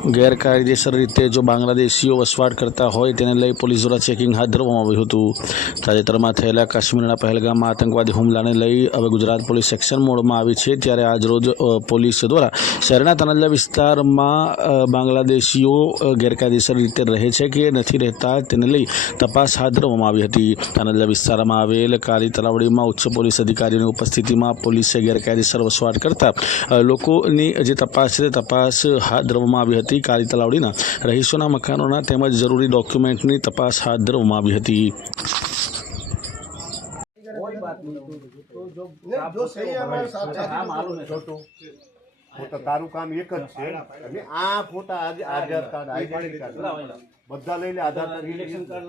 ગેરકાયદેસર રીતે જો બાંગ્લાદેશીઓ વસવાટ કરતા હોય તેને લઈ પોલીસ દ્વારા ચેકિંગ હાથ ધરવામાં આવ્યું હતું. તાજેતરમાં થયેલા કાશ્મીરના પહેલગામમાં આતંકવાદી હુમલાને લઈ હવે ગુજરાત પોલીસ એક્શન મોડમાં આવી છે. ત્યારે આજરોજ રોજ પોલીસ દ્વારા શહેરના તનલ્લા વિસ્તારમાં બાંગ્લાદેશીઓ ગેરકાયદેસર રીતે રહે છે કે નથી રહેતા તેને લઈ તપાસ હાથ ધરવામાં આવી હતી. તનલ્લા વિસ્તારમાં આવેલ કાલી તલાવડીમાં ઉચ્ચ પોલીસ અધિકારીઓની ઉપસ્થિતિમાં પોલીસે ગેરકાયદેસર વસવાટ કરતા લોકોની જે તપાસ છે તે તપાસ હાથ ધરવામાં આવી હતી. હતી કાળી તલાવડીના રહીશોના મકાનોના તેમજ જરૂરી ડોક્યુમેન્ટની તપાસ હાથ ધરવામાં આવી હતી તારું કામ એક જ છે અને આ ફોટા આધાર કાર્ડ બધા લઈને Aadhaar card election card